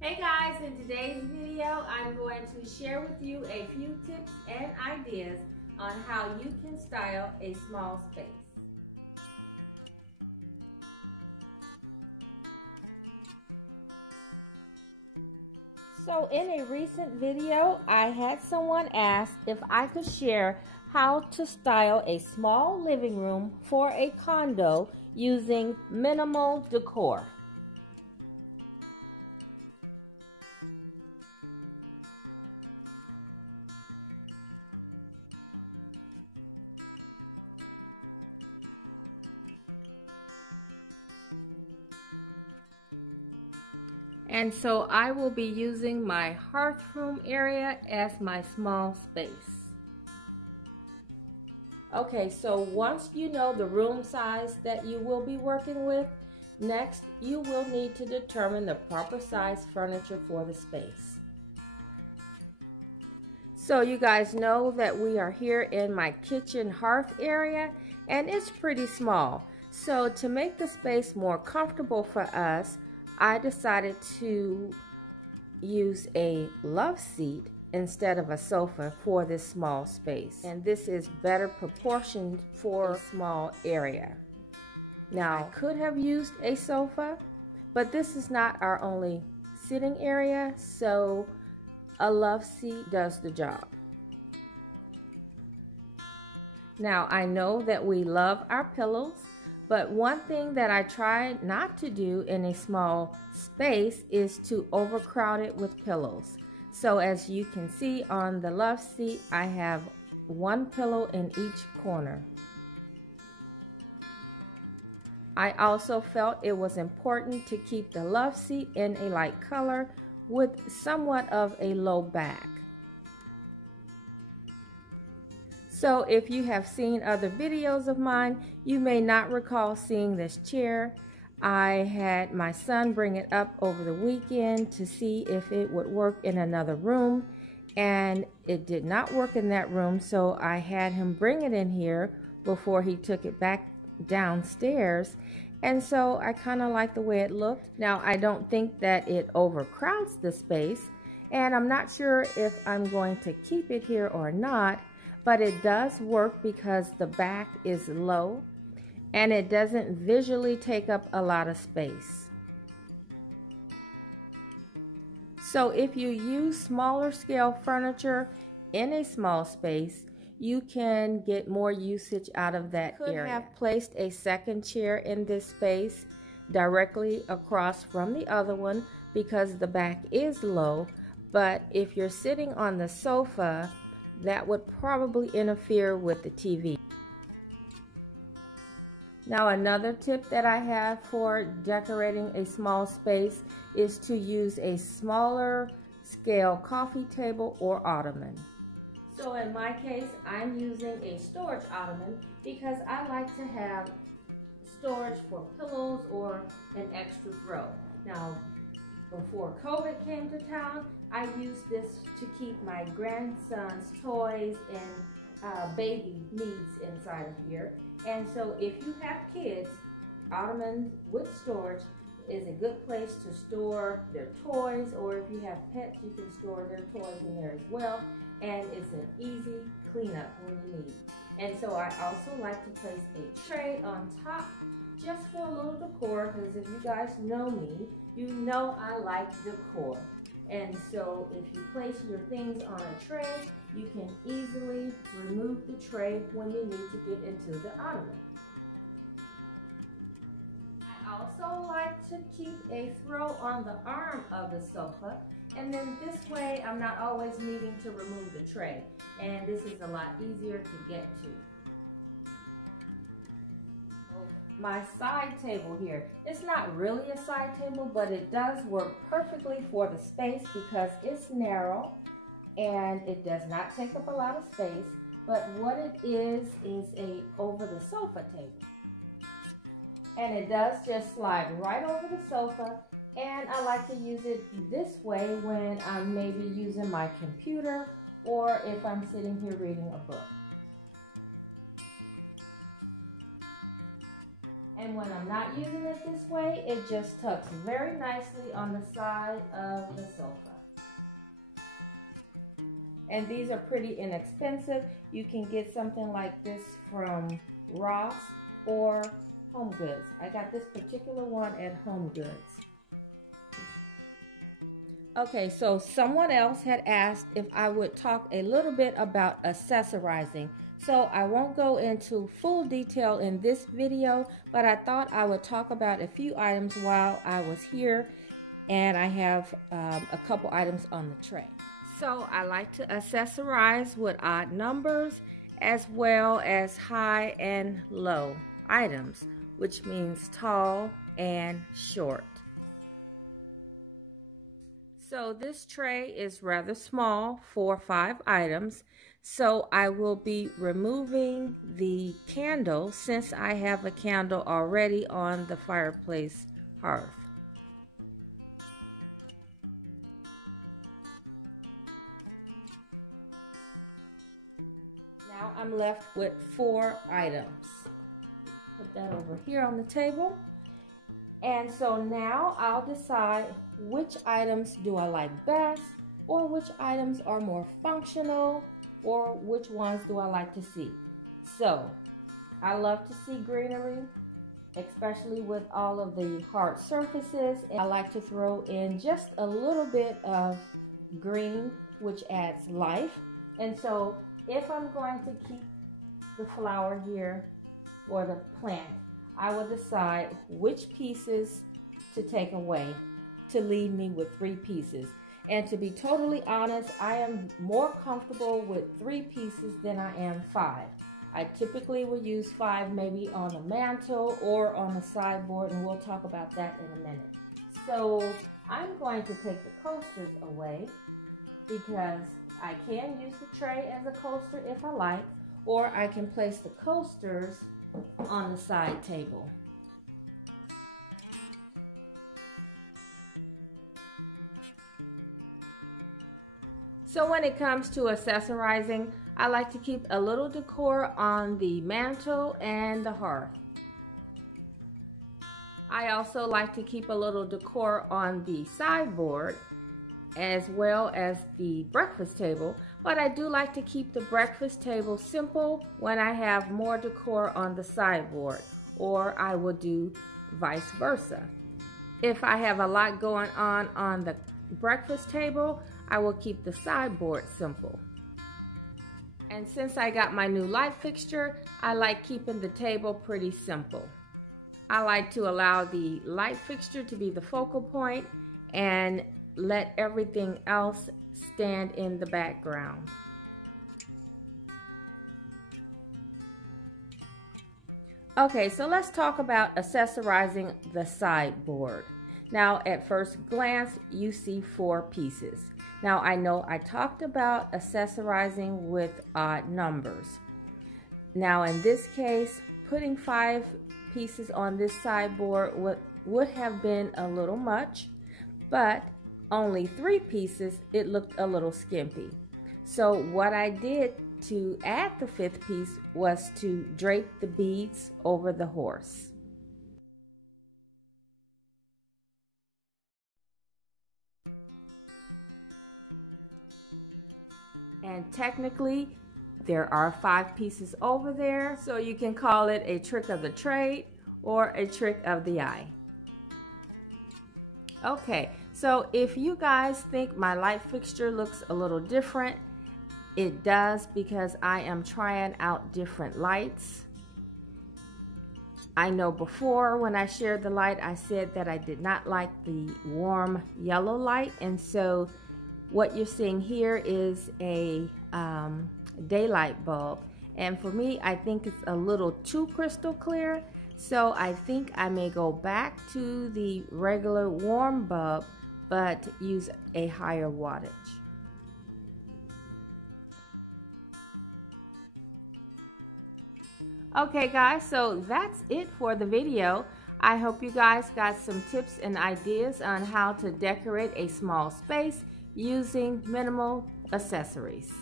Hey guys, in today's video, I'm going to share with you a few tips and ideas on how you can style a small space. So in a recent video, I had someone ask if I could share how to style a small living room for a condo using minimal decor. And so I will be using my hearth room area as my small space. Okay, so once you know the room size that you will be working with, next you will need to determine the proper size furniture for the space. So you guys know that we are here in my kitchen hearth area and it's pretty small. So to make the space more comfortable for us, I decided to use a love seat instead of a sofa for this small space. And this is better proportioned for a small area. Now, I could have used a sofa, but this is not our only sitting area, so a love seat does the job. Now, I know that we love our pillows, but one thing that I try not to do in a small space is to overcrowd it with pillows. So as you can see on the love seat, I have one pillow in each corner. I also felt it was important to keep the love seat in a light color with somewhat of a low back. So if you have seen other videos of mine, you may not recall seeing this chair. I had my son bring it up over the weekend to see if it would work in another room, and it did not work in that room, so I had him bring it in here before he took it back downstairs, and so I kind of like the way it looked. Now, I don't think that it overcrowds the space, and I'm not sure if I'm going to keep it here or not, but it does work because the back is low and it doesn't visually take up a lot of space. So if you use smaller scale furniture in a small space, you can get more usage out of that area. I could have placed a second chair in this space directly across from the other one because the back is low, but if you're sitting on the sofa, that would probably interfere with the TV. Now, another tip that I have for decorating a small space is to use a smaller scale coffee table or ottoman. So in my case, I'm using a storage ottoman because I like to have storage for pillows or an extra throw. Now, before COVID came to town, I used this to keep my grandson's toys and baby needs inside of here. And so if you have kids, ottomans with storage is a good place to store their toys, or if you have pets, you can store their toys in there as well. And it's an easy cleanup when you need. And so I also like to place a tray on top just for a little decor, because if you guys know me, you know I like decor. And so if you place your things on a tray, you can easily remove the tray when you need to get into the ottoman. I also like to keep a throw on the arm of the sofa, and then this way I'm not always needing to remove the tray, and this is a lot easier to get to. My side table here, it's not really a side table, but it does work perfectly for the space because it's narrow and it does not take up a lot of space. But what it is a over the sofa table, and it does just slide right over the sofa. And I like to use it this way when I'm maybe using my computer or if I'm sitting here reading a book. And when I'm not using it this way, it just tucks very nicely on the side of the sofa. And these are pretty inexpensive. You can get something like this from Ross or Home Goods. I got this particular one at Home Goods. Okay, so someone else had asked if I would talk a little bit about accessorizing. So I won't go into full detail in this video, but I thought I would talk about a few items while I was here, and I have a couple items on the tray. So I like to accessorize with odd numbers as well as high and low items, which means tall and short. So this tray is rather small for 5 items. So I will be removing the candle since I have a candle already on the fireplace hearth. Now I'm left with 4 items. Put that over here on the table. And so now I'll decide which items do I like best, or which items are more functional, or which ones do I like to see. So I love to see greenery, especially with all of the hard surfaces. And I like to throw in just a little bit of green, which adds life. And so if I'm going to keep the flower here or the plant, I will decide which pieces to take away to leave me with 3 pieces. And to be totally honest, I am more comfortable with 3 pieces than I am 5. I typically will use 5 maybe on a mantle or on the sideboard, and we'll talk about that in a minute. So I'm going to take the coasters away because I can use the tray as a coaster if I like, or I can place the coasters on the side table. So when it comes to accessorizing, I like to keep a little decor on the mantle and the hearth. I also like to keep a little decor on the sideboard as well as the breakfast table, but I do like to keep the breakfast table simple when I have more decor on the sideboard, or I will do vice versa. If I have a lot going on the breakfast table, I will keep the sideboard simple. And since I got my new light fixture, I like keeping the table pretty simple. I like to allow the light fixture to be the focal point and let everything else stand in the background. Okay, so let's talk about accessorizing the sideboard. Now, at first glance, you see 4 pieces. Now, I know I talked about accessorizing with odd numbers. Now, in this case, putting 5 pieces on this sideboard would have been a little much, but only 3 pieces, it looked a little skimpy. So what I did to add the 5th piece was to drape the beads over the horse. And technically, there are 5 pieces over there, so you can call it a trick of the trade or a trick of the eye. Okay, so if you guys think my light fixture looks a little different, it does, because I am trying out different lights. I know before when I shared the light, I said that I did not like the warm yellow light, and so what you're seeing here is a daylight bulb, and for me, I think it's a little too crystal clear. So I think I may go back to the regular warm bulb, but use a higher wattage. Okay guys, so that's it for the video. I hope you guys got some tips and ideas on how to decorate a small space using minimal accessories.